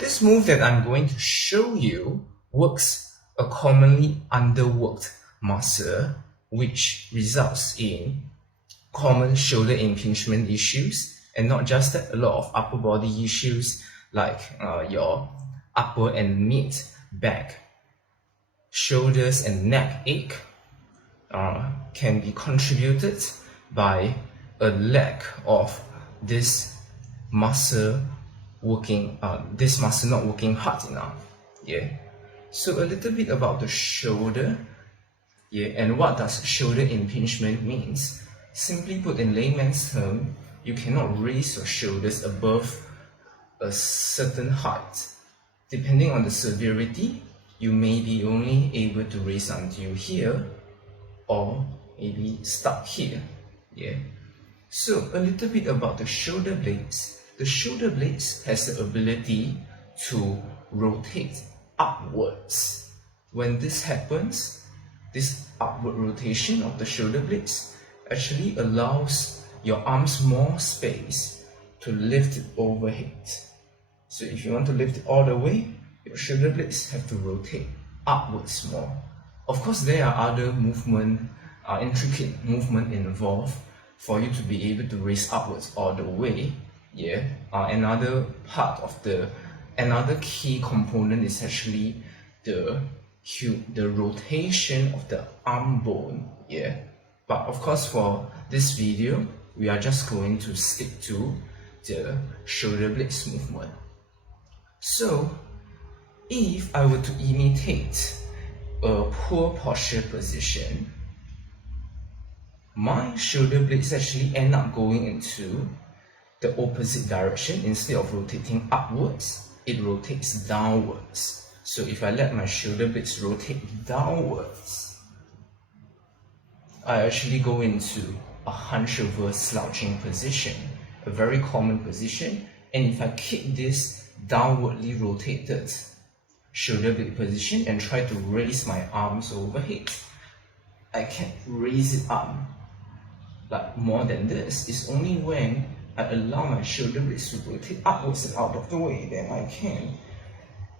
This move that I'm going to show you works a commonly underworked muscle, which results in common shoulder impingement issues, and not just that, a lot of upper body issues like your upper and mid back, shoulders and neck ache can be contributed by a lack of this muscle not working hard enough. So a little bit about the shoulder, and what does shoulder impingement means. Simply put, in layman's term, you cannot raise your shoulders above a certain height. Depending on the severity, you may be only able to raise until here, or maybe stuck here. So a little bit about the shoulder blades. The shoulder blades has the ability to rotate upwards. When this happens, this upward rotation of the shoulder blades actually allows your arms more space to lift it overhead. So if you want to lift it all the way, your shoulder blades have to rotate upwards more. Of course, there are other intricate movement involved for you to be able to raise upwards all the way. Another key component is actually the rotation of the arm bone. But of course, for this video, we are just going to stick to the shoulder blades movement. So if I were to imitate a poor posture position, my shoulder blades actually end up going into the opposite direction. Instead of rotating upwards, it rotates downwards. So if I let my shoulder blades rotate downwards, I actually go into a hunch over slouching position, a very common position. And if I keep this downwardly rotated shoulder blade position and try to raise my arms overhead, I can't raise it up like more than this. It's only when I allow my shoulder blades to rotate upwards and out of the way then I can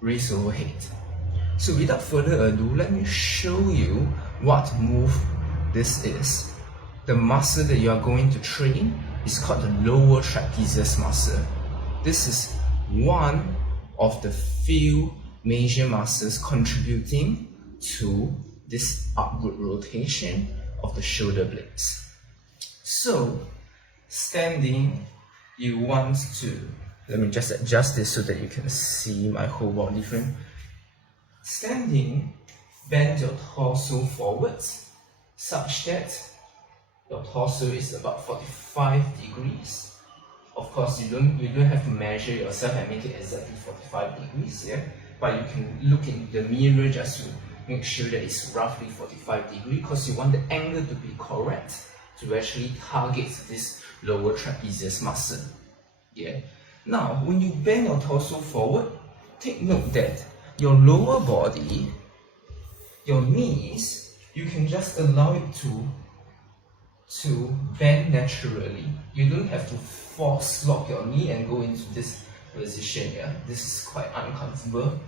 raise overhead. So without further ado, let me show you what move this is. The muscle that you are going to train is called the lower trapezius muscle. This is one of the few major muscles contributing to this upward rotation of the shoulder blades. So, standing, you want to, let me just adjust this so that you can see my whole body frame. Standing, bend your torso forwards such that your torso is about 45 degrees. Of course, you don't have to measure yourself and make it exactly 45 degrees, but you can look in the mirror just to make sure that it's roughly 45 degrees, because you want the angle to be correct to actually target this lower trapezius muscle. Now, when you bend your torso forward, take note that your lower body, your knees, you can just allow it to bend naturally. You don't have to force lock your knee and go into this position. This is quite uncomfortable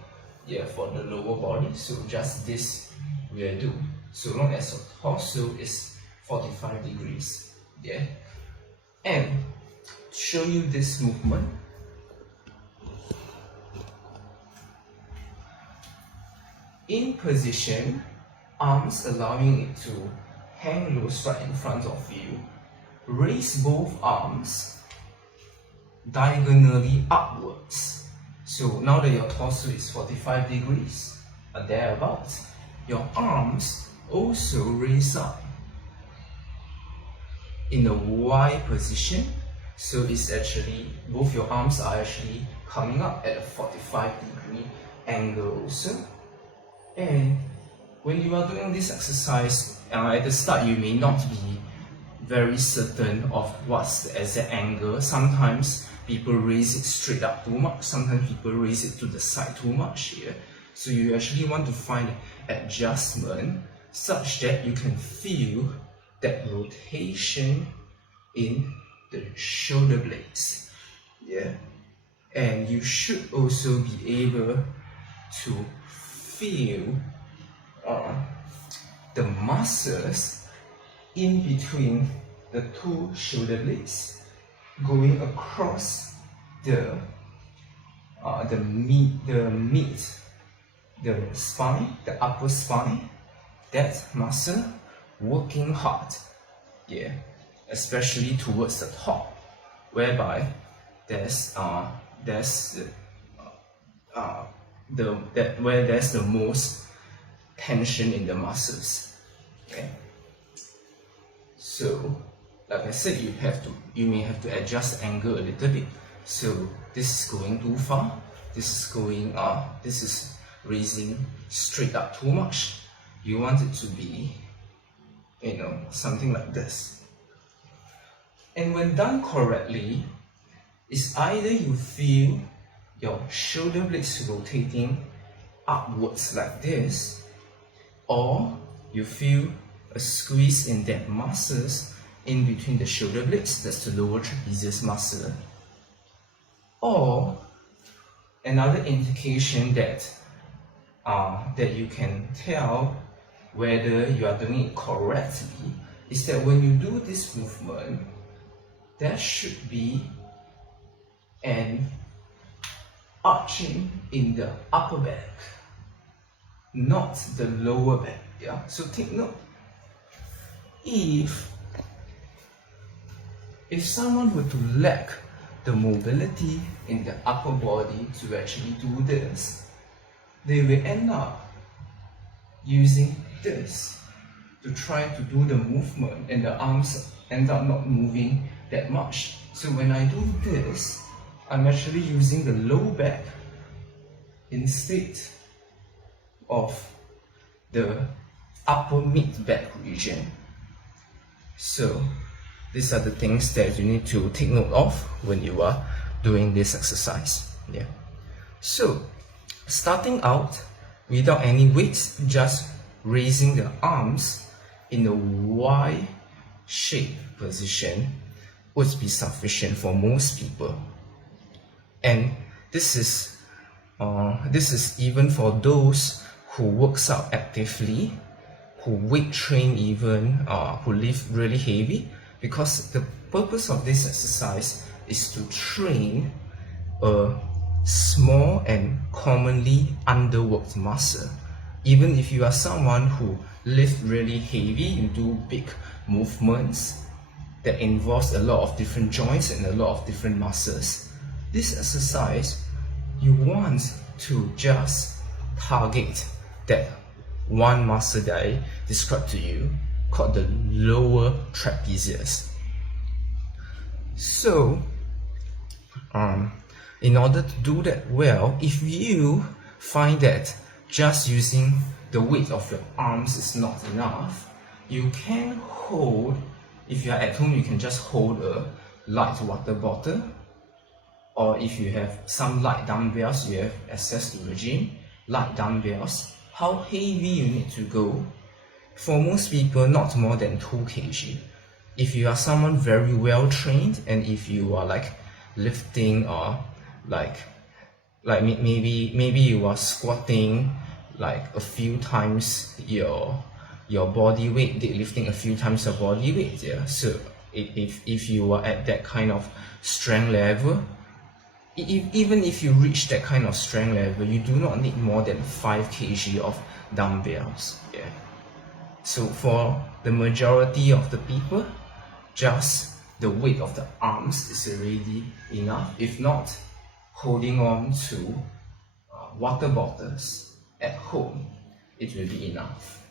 for the lower body, so just this will do, so long as your torso is 45 degrees. And to show you this movement, in position, arms allowing it to hang loose right in front of you, raise both arms diagonally upwards. So now that your torso is 45 degrees, or thereabouts, your arms also raise up in a Y position. So it's actually, both your arms are actually coming up at a 45 degree angle also. And when you are doing this exercise, at the start you may not be very certain of what's the exact angle. Sometimes people raise it straight up too much, sometimes people raise it to the side too much here. So you actually want to find adjustment such that you can feel that rotation in the shoulder blades. And you should also be able to feel the muscles in between the two shoulder blades going across the spine, the upper spine, that muscle working hard, yeah, especially towards the top, whereby there's where there's the most tension in the muscles. Okay. So, like I said, you may have to adjust the angle a little bit. So this is going too far. This is raising straight up too much. You want it to be, something like this. And when done correctly, it's either you feel your shoulder blades rotating upwards like this, or you feel a squeeze in that muscles in between the shoulder blades, that's the lower trapezius muscle. Or another indication that you can tell whether you are doing it correctly is that when you do this movement, there should be an arching in the upper back, not the lower back. Yeah. So take note. If someone were to lack the mobility in the upper body to actually do this, they will end up using this to try to do the movement, and the arms end up not moving that much. So when I do this, I'm actually using the low back instead of the upper mid back region. So these are the things that you need to take note of when you are doing this exercise. Yeah. So starting out without any weights, just raising the arms in a Y-shaped position would be sufficient for most people. And this is even for those who works out actively, who weight train even, who lift really heavy, because the purpose of this exercise is to train a small and commonly underworked muscle. Even if you are someone who lift really heavy, you do big movements that involves a lot of different joints and a lot of different muscles. This exercise, you want to just target that one muscle that I described to you, called the lower trapezius. So, in order to do that well, if you find that just using the weight of your arms is not enough, you can hold, if you are at home, you can just hold a light water bottle, or if you have some light dumbbells, you have access to the gym, light dumbbells. How heavy you need to go? For most people, not more than 2 kg. If you are someone very well trained, and if you are like lifting or like maybe you are squatting like a few times your body weight, lifting a few times your body weight, yeah. So if you are at that kind of strength level, even if you reach that kind of strength level, you do not need more than 5 kg of dumbbells, yeah. So for the majority of the people, just the weight of the arms is already enough. If not, holding on to water bottles at home, it will be enough.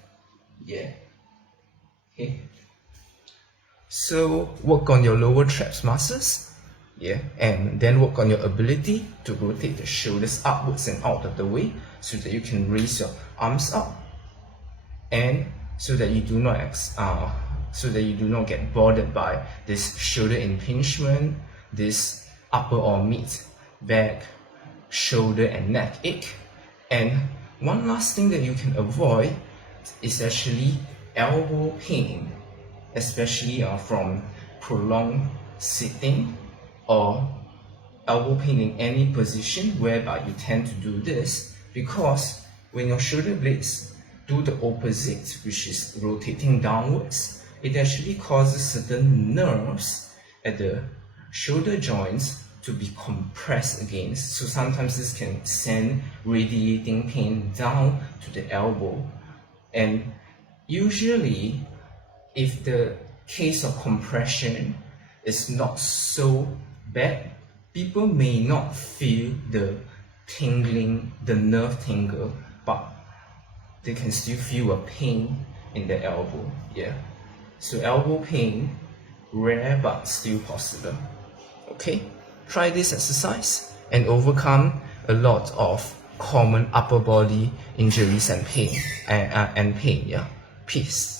Yeah. Okay. So work on your lower traps muscles, yeah, and then work on your ability to rotate the shoulders upwards and out of the way so that you can raise your arms up, and so that you do not get bothered by this shoulder impingement, this upper or mid back, shoulder and neck ache. And one last thing that you can avoid is actually elbow pain, especially from prolonged sitting or elbow pain in any position whereby you tend to do this, because when your shoulder blades do the opposite, which is rotating downwards, it actually causes certain nerves at the shoulder joints to be compressed against. So sometimes this can send radiating pain down to the elbow. And usually, if the case of compression is not so bad, people may not feel the tingling, the nerve tingle, but they can still feel a pain in the elbow. Yeah. So elbow pain, rare but still possible. Okay, try this exercise and overcome a lot of common upper body injuries and pain. Yeah. Peace.